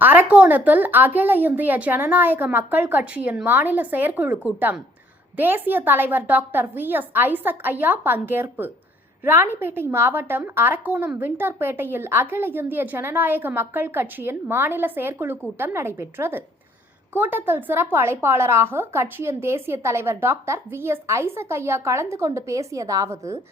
அரக்கோணத்தில் அகில இந்திய ஜனநாயக மக்கள் கட்சியின் மாநில செயற்குழு கூட்டம். தேசிய தலைவர் டாக்டர் வி. எஸ். ஐசக் ஐயா பங்கேற்பு. ராணிப்பேட்டை மாவட்டம் அரக்கோணம் விண்டர்பேட்டையில் அகில இந்திய ஜனநாயக மக்கள் கட்சியின் மாநில செயற்குழு கூட்டம் நடைபெற்றது. கூட்டத்தில் சிறப்பு அழைப்பாளராக கட்சியின் தேசிய தலைவர் டாக்டர் வி. எஸ். ஐசக் ஐயா கலந்து கொண்டு பேசியதாவது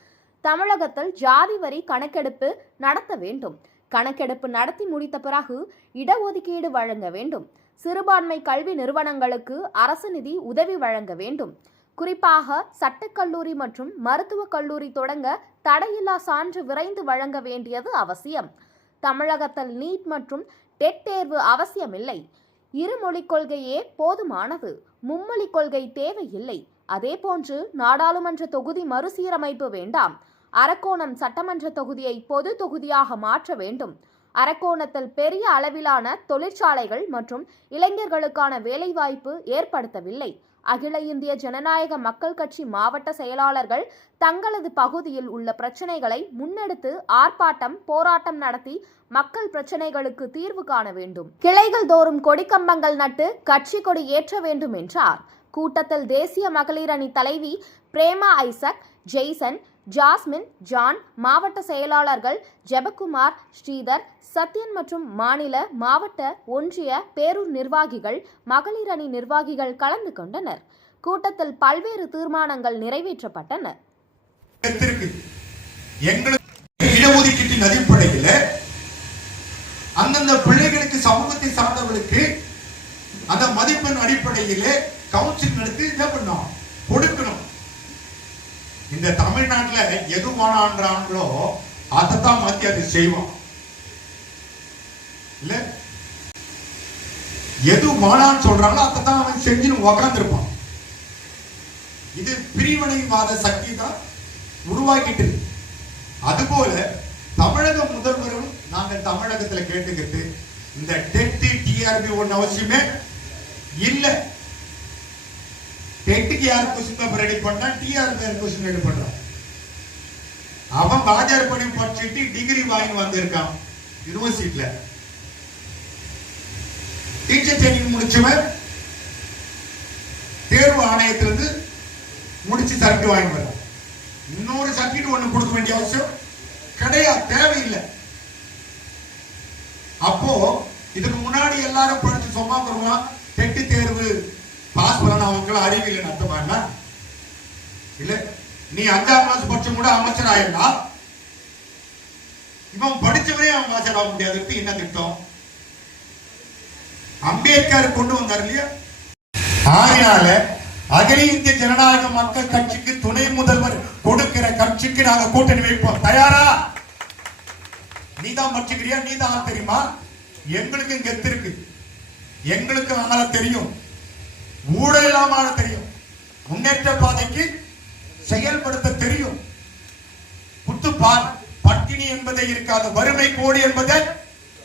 தமிழகத்தில் ஜாதி வரி கணக்கெடுப்பு நடத்த வேண்டும். கணக்கெடுப்பு நடத்தி முடித்த பிறகு இடஒதுக்கீடு வழங்க வேண்டும். சிறுபான்மை கல்வி நிறுவனங்களுக்கு அரசு நிதி உதவி வழங்க வேண்டும். குறிப்பாக சட்டக்கல்லூரி மற்றும் மருத்துவக் கல்லூரி தொடங்க தடையில்லா சான்று விரைந்து வழங்க வேண்டியது அவசியம். தமிழகத்தில் நீட் மற்றும் டெட் தேர்வு அவசியமில்லை. இருமொழி கொள்கையே போதுமானது. மும்மொழி கொள்கை தேவையில்லை. அதேபோன்று நாடாளுமன்ற தொகுதி மறுசீரமைப்பு வேண்டாம். அரக்கோணம் சட்டமன்ற தொகுதியை பொது தொகுதியாக மாற்ற வேண்டும். அரக்கோணத்தில் பெரிய அளவிலான தொழிற்சாலைகள் மற்றும் இளைஞர்களுக்கான வேலைவாய்ப்பு ஏற்படுத்தவில்லை. அகில இந்திய ஜனநாயக மக்கள் கட்சி மாவட்ட செயலாளர்கள் தங்களது பகுதியில் உள்ள பிரச்சனைகளை முன்னெடுத்து ஆர்ப்பாட்டம் போராட்டம் நடத்தி மக்கள் பிரச்சனைகளுக்கு தீர்வு காண வேண்டும். கிளைகள் தோறும் கொடிக்கம்பங்கள் நட்டு கட்சி கொடி ஏற்ற வேண்டும் என்றார். கூட்டத்தில் தேசிய மகளிர் அணி தலைவி Prema Isaac Jaison Jasmine John மாவட்ட செயலாளர்கள் ஜெபக்குமார் ஸ்ரீதர் சத்யன் மற்றும் மாநில மாவட்ட ஒன்றிய பேரூர் நிர்வாகிகள் மகளிர் அணி நிர்வாகிகள் கலந்து கொண்டனர். கூட்டத்தில் பல்வேறு தீர்மானங்கள் நிறைவேற்றப்பட்டன. இடஒதுக்கீட்டின் அடிப்படையில் அந்தந்த பிள்ளைகளுக்கு சமூகத்தை சார்ந்தவர்களுக்கு அந்த மதிப்பெண் அடிப்படையில் கவுன்சில் நடத்தி என்ன பண்ணோம்? கொடுக்கணும். இந்த தமிழ்நாட்டுல எது வேணான்றாங்களோ அதைத்தான் மாத்தி அது செய்வோம் இல்ல? எது வேணான்னு சொல்றாங்களோ அதைத்தான் அவன் செஞ்சுன்னு உக்காந்துருப்பான். இது பிரிவினைவாத சக்தி தான் உருவாக்கிட்டு அதுபோல தமிழக முதல்வரும் நாங்கள் தமிழகத்துல கேட்டுக்கிட்டு இந்த டெட்டு டிஆர்பி ஒன்று அவசியமே இல்ல. டெட்டுக்கு யார் கொஸ்டின் பேப்பர் ரெடி பண்ணா டிஆர் பேர் கொஸ்டின் ரெடி பண்றான் அவன் பாஜர் படி படிச்சுட்டு டிகிரி வாங்கி வந்திருக்கான் யூனிவர்சிட்டியில டீச்சர் ட்ரைனிங் முடிச்சவன் தேர்வு ஆணையத்திலிருந்து முடிச்சு சர்டிஃபிகேட் வாங்கி வரும் இன்னொரு சர்டிஃபிகேட் ஒண்ணு கொடுக்க வேண்டிய அவசியம் கிடையாது தேவையில்லை. அப்போ இதுக்கு முன்னாடி எல்லாரும் படிச்சு சும்மா வருவான் டெட்டு தேர்வு பாஸ் பண்ண அவங்கள அறிவியல் அர்த்தமா இல்ல நீ அஞ்சாம் கிளாஸ் படிச்ச கூட அமைச்சர் ஆயிடலாம் இவன் படிச்சவனே அவன் அமைச்சர் ஆக முடியாது. என்ன திட்டம்? அம்பேத்கர் கொண்டு வந்தார் இல்லையா? ஆகையால அகில இந்திய ஜனநாயக மக்கள் கட்சிக்கு துணை முதல்வர் கொடுக்கிற கட்சிக்கு நாங்க கூட்டணி வைப்போம். தயாரா? நீ தான் மச்சிக்கிறியா நீ தான் தெரியுமா? எங்களுக்கு கெத்து இருக்கு எங்களுக்கு அதனால தெரியும். ஊழல் இல்லாமல் தெரியும். முன்னேற்ற பாதைக்கு செயல்படுத்த தெரியும். குத்து பட்டினி என்பதை இருக்காது வறுமை கோடு என்பதை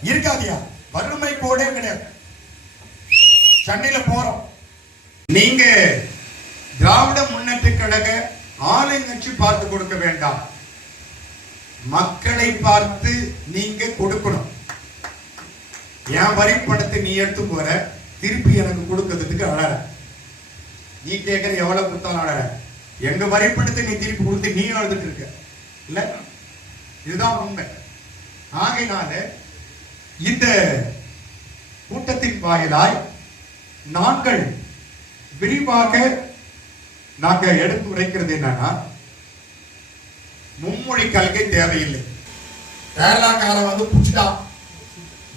இருக்காதியா? வறுமை கோடே கிடையாது. சென்னையில போறோம். நீங்க திராவிட முன்னேற்ற கழக ஆளுங்கட்சி பார்த்து கொடுக்க வேண்டாம். மக்களை பார்த்து நீங்க கொடுக்கணும். என் வரி பணத்தை நீ எடுத்து போற திருப்பி எனக்கு கொடுக்கறதுக்கு அழற நீ கேட்கற எவ்வளவு கொடுத்தாலும் எங்க வரி நீ திருப்பி கொடுத்து நீ அழுதுட்டு இருக்க. இல்ல? இதுதான் உண்மை. ஆகையினால இந்த கூட்டத்தின் வாயிலாய் நாங்கள் விரிவாக நாங்க எடுத்து உரைக்கிறது என்னன்னா மும்மொழி கல்கை தேவையில்லை. கேரளாக்காரன் வந்து புடிச்சிட்டான்.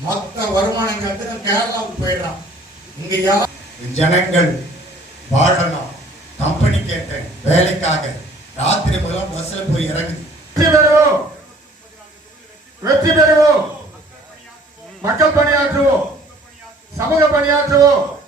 மொத்த வருமானம் கேரளாவுக்கு போயிடுறான். இங்க யார்? ஜனங்கள். வாழணும். கம்பெனி கேட்டேன். வேலைக்காக. ராத்திரி முதல்ல பஸ்ல போய் இறங்குது. வெற்றி பெறுவோம். வெற்றி பெறுவோம். மக்கள் பணியாற்றுவோம். சமூக பணியாற்றுவோம்.